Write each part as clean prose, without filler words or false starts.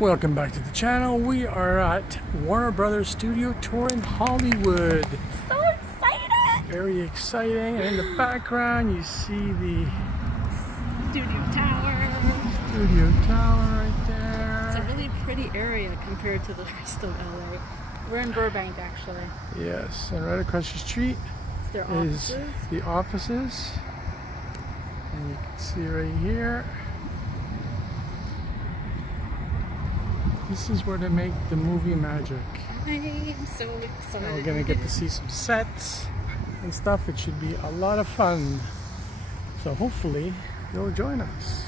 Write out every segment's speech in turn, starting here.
Welcome back to the channel. We are at Warner Brothers Studio Tour in Hollywood. So excited! Very exciting. And in the background you see the Studio Tower right there. It's a really pretty area compared to the rest of LA. We're in Burbank actually. Yes, and right across the street It's their is offices. the offices. And you can see right here. This is where they make the movie magic. I'm so excited. We're gonna get to see some sets and stuff. It should be a lot of fun. So hopefully you'll join us.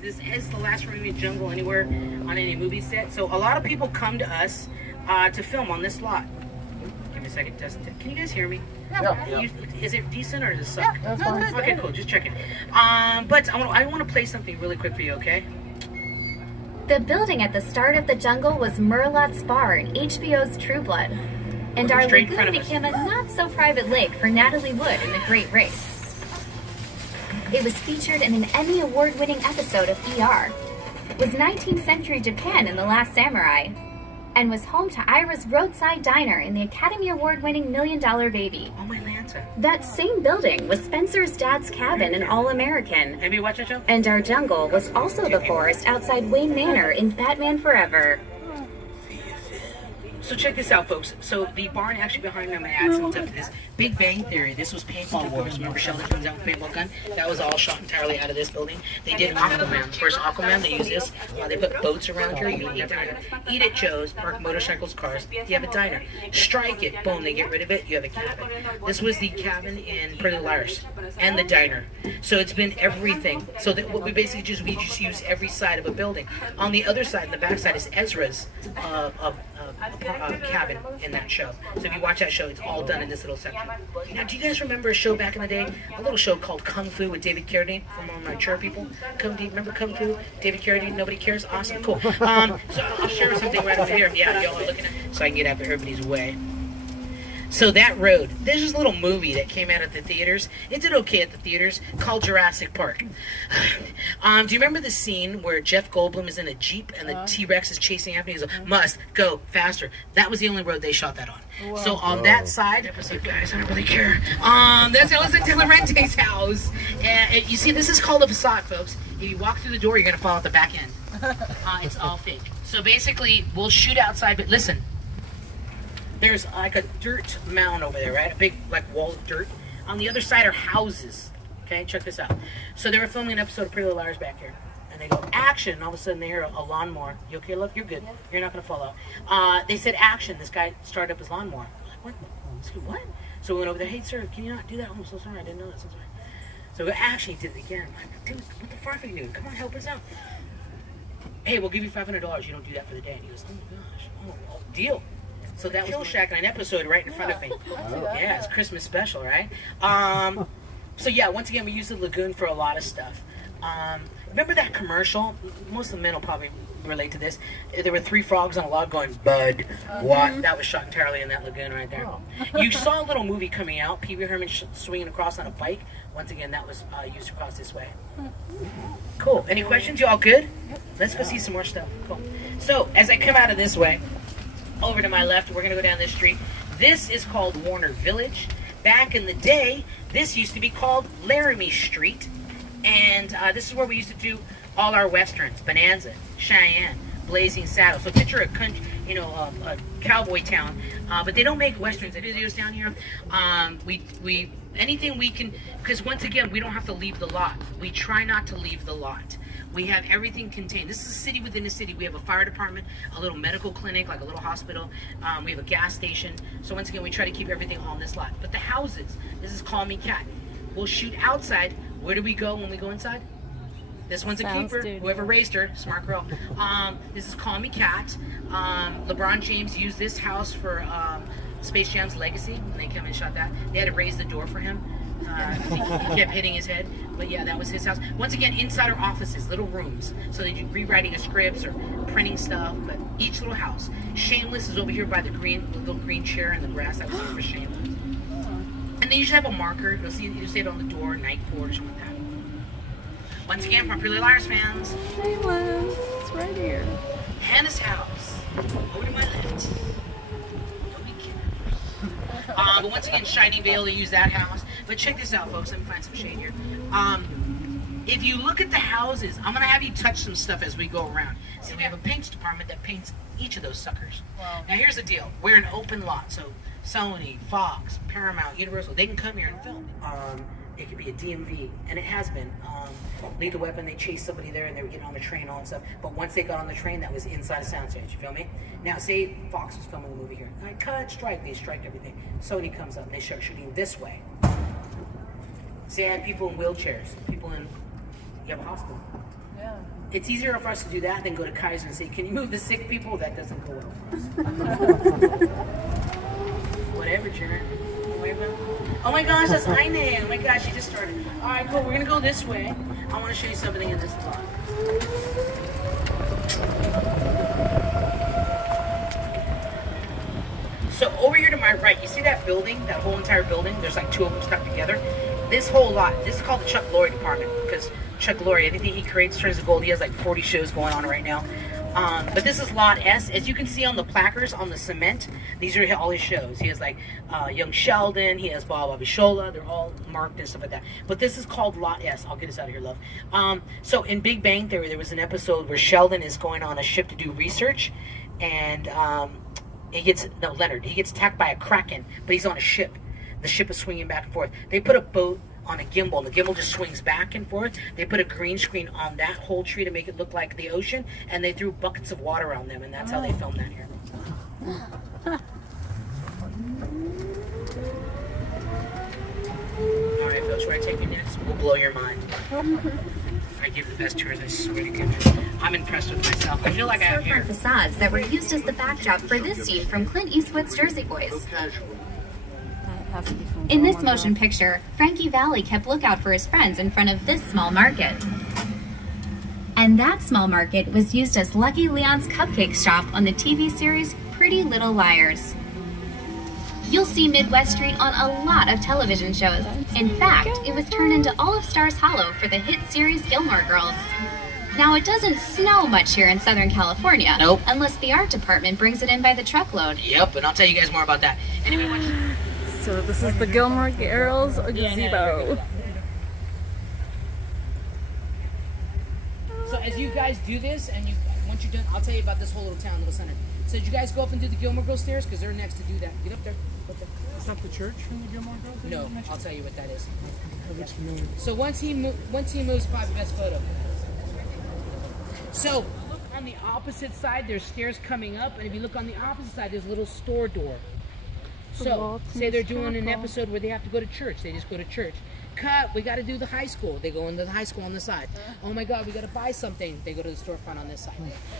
this is the last remaining jungle anywhere on any movie set. So a lot of people come to us to film on this lot. Give me a second, test it. Can you guys hear me? Yeah. Is it decent or does it suck? That's fine. Okay, cool. Just checking. But I want to play something really quick for you, okay? The building at the start of the jungle was Merlot's Barn, HBO's True Blood. And our lagoon became a not-so-private lake for Natalie Wood in The Great Race. It was featured in an Emmy Award-winning episode of ER, was 19th century Japan in The Last Samurai, and was home to Ira's Roadside Diner in the Academy Award-winning $1 Million Baby. Oh, my Lanta. That same building was Spencer's dad's cabin in All-American. Have you watched that show? And our jungle was also the forest outside Wayne Manor in Batman Forever. So check this out, folks. So the barn actually behind me, I'm going to add some stuff to this. Big Bang Theory. This was painted. Remember Sheldon comes out with a paintball gun? That was all shot entirely out of this building. They did Aquaman. First Aquaman, they used this. They put boats around here. You eat diner. Eat at Joe's, park motorcycles, cars. You have a diner. Strike it. Boom, they get rid of it. You have a cabin. This was the cabin in Pretty Little Liars and the diner. So it's been everything. So that what we basically we just use every side of a building. On the other side, the back side, is Ezra's cabin in that show. So if you watch that show, it's all done in this little section. Now, do you guys remember a show back in the day? A little show called Kung Fu with David Carradine from all my chur people. Remember Kung Fu? David Carradine? Nobody cares? Awesome, cool. So I'll share something right over here. Yeah, y'all are looking at so I can get out of everybody's way. So that road, there's this little movie that came out at the theaters. It did okay at the theaters, called Jurassic Park. Do you remember the scene where Jeff Goldblum is in a Jeep and the T-Rex is chasing after him? He's like, must go faster. That was the only road they shot that on. Whoa. So on that side, I was like, guys, I don't really care. That's Elizabeth Larente's house. And you see, this is called a facade, folks. If you walk through the door, you're going to fall out the back end. It's all fake. So basically, we'll shoot outside, but listen. There's like a dirt mound over there, right? A big like wall of dirt. On the other side are houses. Okay, check this out. So they were filming an episode of Pretty Little Liars back here. And they go, action. And all of a sudden they hear a lawnmower. You okay, love? You're good. You're not going to fall out. They said action. This guy started up his lawnmower. I'm like, what? I said, what? So we went over there. Hey, sir, can you not do that? Oh, I'm so sorry. I didn't know that. So sorry. So we go, action. He did it again. I'm like, dude, what the fuck are you doing? Come on, help us out. Hey, we'll give you $500. You don't do that for the day. And he goes, oh my gosh. Oh, deal. So that was Kill Shack, an episode right in front of me. Yeah, it's Christmas special, right? So yeah, once again, we use the lagoon for a lot of stuff. Remember that commercial? Most of the men will probably relate to this. There were 3 frogs on a log going, Bud, what? That was shot entirely in that lagoon right there. You saw a little movie coming out, Pee Wee Herman swinging across on a bike. Once again, that was used across this way. Cool. Any questions? You all good? Let's go see some more stuff. Cool. So, as I come out of this way, over to my left, we're going to go down this street. This is called Warner Village. Back in the day, this used to be called Laramie Street. And this is where we used to do all our westerns. Bonanza, Cheyenne, Blazing Saddles. So picture a country, a cowboy town. But they don't make westerns and videos down here. Anything we can, because once again, we don't have to leave the lot. We try not to leave the lot. We have everything contained. This is a city within a city. We have a fire department, a little medical clinic, like a little hospital. We have a gas station. So once again, we try to keep everything on this lot. But the houses, this is Call Me Cat. We'll shoot outside. Where do we go when we go inside? This one's a keeper. Whoever raised her, smart girl. This is Call Me Cat. LeBron James used this house for Space Jam's Legacy. When they come and shot that, they had to raise the door for him. He kept hitting his head. But yeah, that was his house. Once again, inside our offices, little rooms. So they do rewriting of scripts or printing stuff. But each little house. Shameless is over here by the little green chair in the grass. That was for Shameless. And they usually have a marker. You'll see it on the door, night court, or something like that. Once again, from Pretty Little Liars fans. Shameless. It's right here. Hannah's house. Over to my left. Don't be kidding. But once again, Shiny Vale, they use that house. But check this out, folks. Let me find some shade here. If you look at the houses, I'm going to have you touch some stuff as we go around. See, we have a paints department that paints each of those suckers. Wow. Now, here's the deal. We're an open lot, so Sony, Fox, Paramount, Universal, they can come here and film. It could be a DMV, and it has been. Lethal Weapon, they chased somebody there, and they were getting on the train and all that stuff. But once they got on the train, that was inside a soundstage. You feel me? Now, say Fox was filming the movie here. I cut, strike, they strike everything. Sony comes up, and they start shooting this way. Say I had people in wheelchairs, people in, you have a hospital. Yeah. It's easier for us to do that than go to Kaiser and say, can you move the sick people? That doesn't go well for us. Whatever, Jared. Oh my gosh, that's Aine. Oh my gosh, she just started. All right, cool. We're going to go this way. I want to show you something in this vlog. So over here to my right, you see that building, that whole entire building? There's like 2 of them stuck together. This whole lot, this is called the Chuck Lorre department, because Chuck Lorre, anything he creates turns to gold. He has like 40 shows going on right now. But this is Lot S. As you can see on the placards on the cement, these are all his shows. He has like Young Sheldon, he has Bob Abishola, they're all marked and stuff like that. But this is called Lot S. I'll get us out of here, love. So in Big Bang Theory, there was an episode where Sheldon is going on a ship to do research, and he gets attacked by a kraken, but he's on a ship. The ship is swinging back and forth. They put a boat on a gimbal, and the gimbal just swings back and forth. They put a green screen on that whole tree to make it look like the ocean, and they threw buckets of water on them, and that's how they filmed that here. Alright folks, where I take you next will blow your mind. I give the best tours, I swear to goodness. I'm impressed with myself. I feel like I have hair. Facades that were used as the backdrop for this scene from Clint Eastwood's Jersey Boys. In this motion picture, Frankie Valli kept lookout for his friends in front of this small market. And that small market was used as Lucky Leon's cupcake shop on the TV series Pretty Little Liars. You'll see Midwest Street on a lot of television shows. In fact, it was turned into Olive Stars Hollow for the hit series Gilmore Girls. Now, it doesn't snow much here in Southern California. Nope. Unless the art department brings it in by the truckload. Yep, and I'll tell you guys more about that. Anyway, so this is the Gilmore Girls gazebo. So as you guys do this, and once you're done, I'll tell you about this whole little town, little center. So did you guys go up and do the Gilmore Girls stairs? Because they're next to do that. Get up there. Is that the church from the Gilmore Girls? No, I'll tell you what that is. That looks familiar. So once he moves, probably best photo. So look on the opposite side, there's stairs coming up, and if you look on the opposite side, there's a little store door. So say they're doing an episode where they have to go to church. They just go to church. Cut, we got to do the high school. They go into the high school on the side. Oh my God, we got to buy something. They go to the storefront on this side.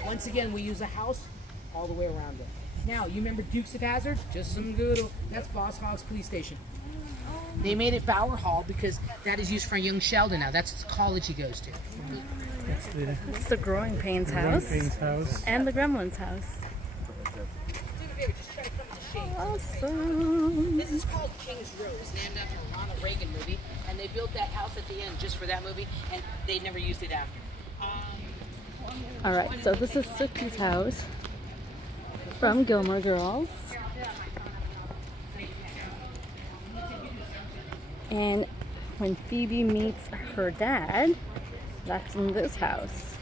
Once again, we use a house all the way around it. Now, you remember Dukes of Hazzard? Just some good old, that's Boss Hogg's police station. They made it Bower Hall because that is used for Young Sheldon now. That's the college he goes to. It's the Growing Pains house. And the Gremlins house. Awesome. This is called King's Road. It's named after a Ronald Reagan movie, and they built that house at the end just for that movie, and they never used it after. All right, so this is Sophie's house from Gilmore Girls, and when Phoebe meets her dad, that's in this house.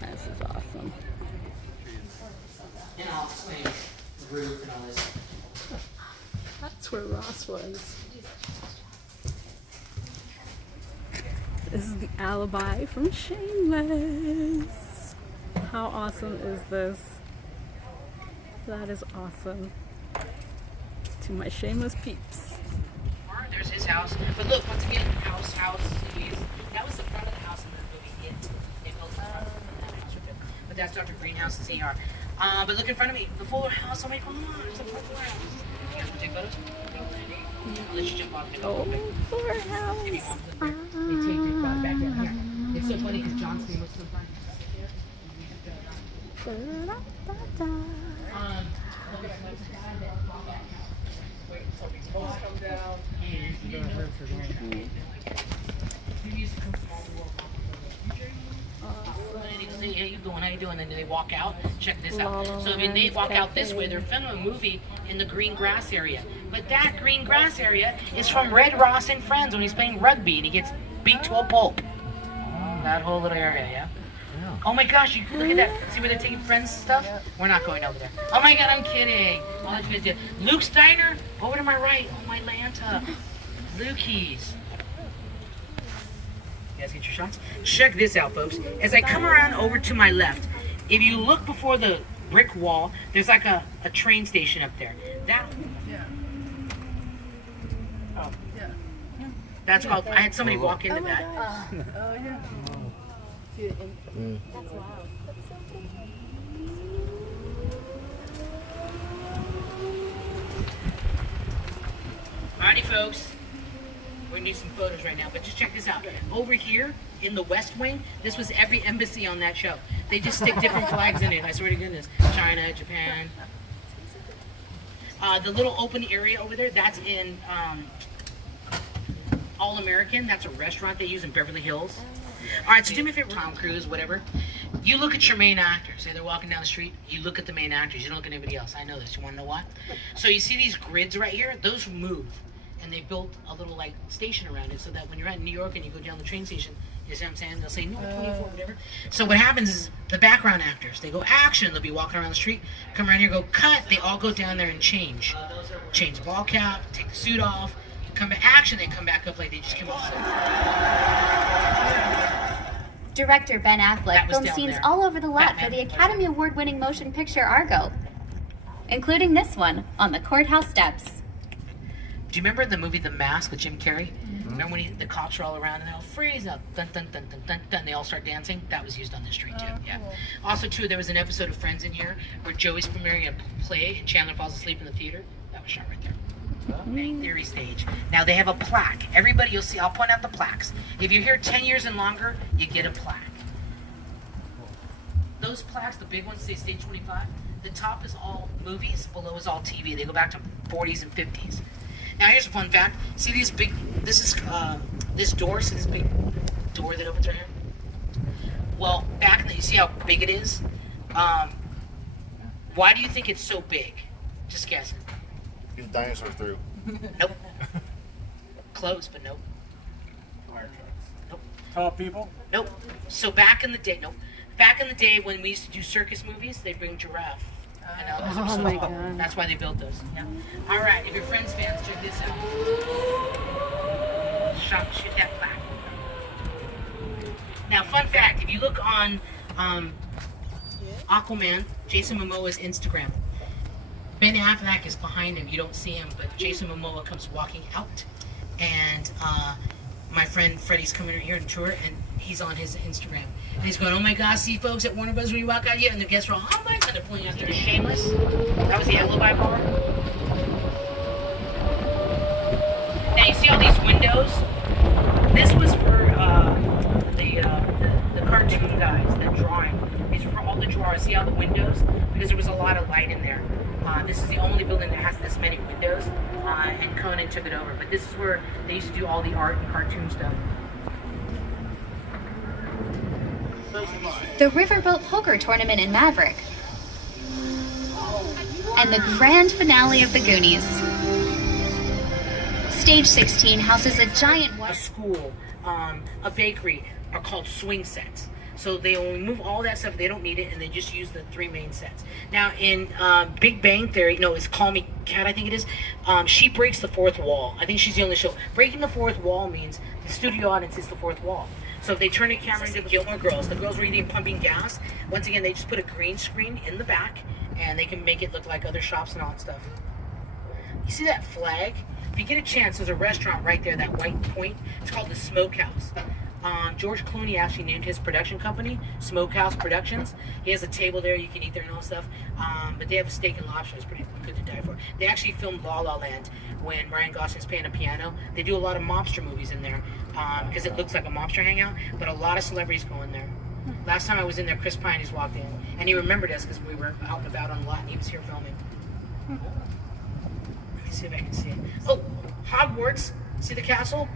This is awesome. And I'll explain the roof and all this. That's where Ross was. This is the alibi from Shameless. How awesome is this? That is awesome. To my Shameless peeps. There's his house. But look, once again, house. That was the front of the house in the movie It. They built the front of that house right there. But that's Dr. Greenhouse's AR. But look in front of me. The Fuller house. Oh my God, there's a Fuller house. You guys want to take photos? I'll let you jump off. Fuller house. If you want to look there. They take your back down here. It's so funny because John's name was so funny. Hey, how you doing? How you doing? And then they walk out. Check this out. So I mean, they walk out this way. They're filming a movie in the green grass area. But that green grass area is from Red Ross and Friends when he's playing rugby and he gets beat to a pulp. That whole little area, yeah. Oh my gosh, you look at that. See where they're taking Friends stuff? We're not going over there. Oh my God, I'm kidding. I'll let you guys do it. Luke's Diner, over to my right. Oh my Lanta. Lukey's. You guys get your shots? Check this out, folks. As I come around over to my left, if you look before the brick wall, there's like a train station up there. That. Yeah. Oh. Yeah. That's called, I had somebody walk into that. Oh, yeah. That's loud. Alrighty, folks. We're gonna do some photos right now, but just check this out. Over here in the West Wing, this was every embassy on that show. They just stick different flags in it. I swear to goodness. China, Japan. The little open area over there, that's in All American. That's a restaurant they use in Beverly Hills. Alright, so do me a favor, Tom Cruise, whatever. You look at your main actors. Say they're walking down the street, you look at the main actors. You don't look at anybody else. I know this. You want to know why? So you see these grids right here? Those move. And they built a little like station around it so that when you're at New York and you go down the train station, you see what I'm saying? They'll say, no, 24, whatever. So what happens is the background actors, they go action. They'll be walking around the street, come around here, go cut. They all go down there and change. Change the ball cap, take the suit off, come back, action. They come back up like they just came off. Director Ben Affleck filmed scenes there. all over the lot Batman. for the Academy Award-winning motion picture Argo, including this one on the courthouse steps. Do you remember the movie The Mask with Jim Carrey? Remember when the cops are all around and they'll freeze up, dun dun dun dun dun dun, they all start dancing? That was used on this street too. Yeah. Also too, there was an episode of Friends in here where Joey's premiering a play and Chandler falls asleep in the theater. That was shot right there. Bang Theory stage. Now they have a plaque. Everybody, you'll see. I'll point out the plaques. If you're here 10 years and longer, you get a plaque. Those plaques, the big ones, say stage 25. The top is all movies, below is all TV. They go back to 40s and 50s. Now here's a fun fact. See these big, this is, this door, see this big door that opens right here? Well, back in the, you see how big it is? Why do you think it's so big? Just guessing. These dinosaurs through. Nope. Close, but nope. Fire trucks. Nope. Tall people? Nope. So back in the day, nope. Back in the day when we used to do circus movies, they'd bring giraffe. And those are so my tall. God. That's why they built those. Yeah. All right, if you're Friends fans, check this out. Shoot that plaque. Now, fun fact: if you look on Aquaman, Jason Momoa's Instagram, Ben Affleck is behind him. You don't see him, but Jason Momoa comes walking out, and my friend Freddie's coming here on tour, and he's on his Instagram. And he's going, oh my gosh, see folks at Warner Bros. When you walk out here, and the guests are all, oh my god, they're pulling out their Shameless. That was the Alibi bar. Now you see all these windows? This was for the cartoon guys, the drawing. These are for all the drawers. See all the windows? Because there was a lot of light in there. This is the only building that has this many windows, and Conan took it over. But this is where they used to do all the art and cartoon stuff. The Riverboat Poker Tournament in Maverick, and the grand finale of the Goonies. Stage 16 houses a giant... A school, a bakery are called swing sets. So they will remove all that stuff, they don't need it, and they just use the 3 main sets. Now in Big Bang Theory, no, it's Call Me Kat, I think it is, she breaks the 4th wall. I think she's the only show. Breaking the 4th wall means the studio audience is the 4th wall. So if they turn a camera into Gilmore Girls, the girls were eating pumping gas. Once again, they just put a green screen in the back, and they can make it look like other shops and all that stuff. You see that flag? If you get a chance, there's a restaurant right there, that white point. It's called the Smokehouse. George Clooney actually named his production company Smokehouse Productions. He has a table there, you can eat there and all stuff. But they have a steak and lobster. It's pretty good to die for. They actually filmed La La Land when Ryan Gosling's playing a piano. They do a lot of mobster movies in there because it looks like a mobster hangout. But a lot of celebrities go in there. Last time I was in there, Chris Pine just walked in, and he remembered us because we were out and about on the lot, and he was here filming. Let me see if I can see it. Oh, Hogwarts. See the castle?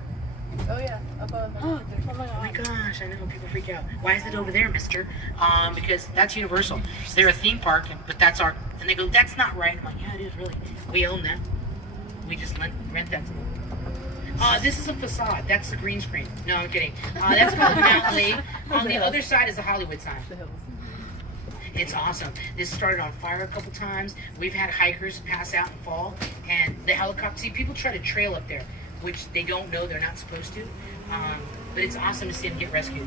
Oh yeah, above. Oh my gosh, I know, people freak out. Why is it over there, mister? Because that's Universal. They're a theme park, but that's our, and they go, that's not right. I'm like, yeah, it is really. We own that. We just rent that to them. This is a facade. That's the green screen. No, I'm kidding. That's called Mount Lake. On the other side is the Hollywood sign. It's awesome. This started on fire a couple times. We've had hikers pass out and fall, and the helicopter, see, people try to trail up there, which they don't know, they're not supposed to. But it's awesome to see them get rescued.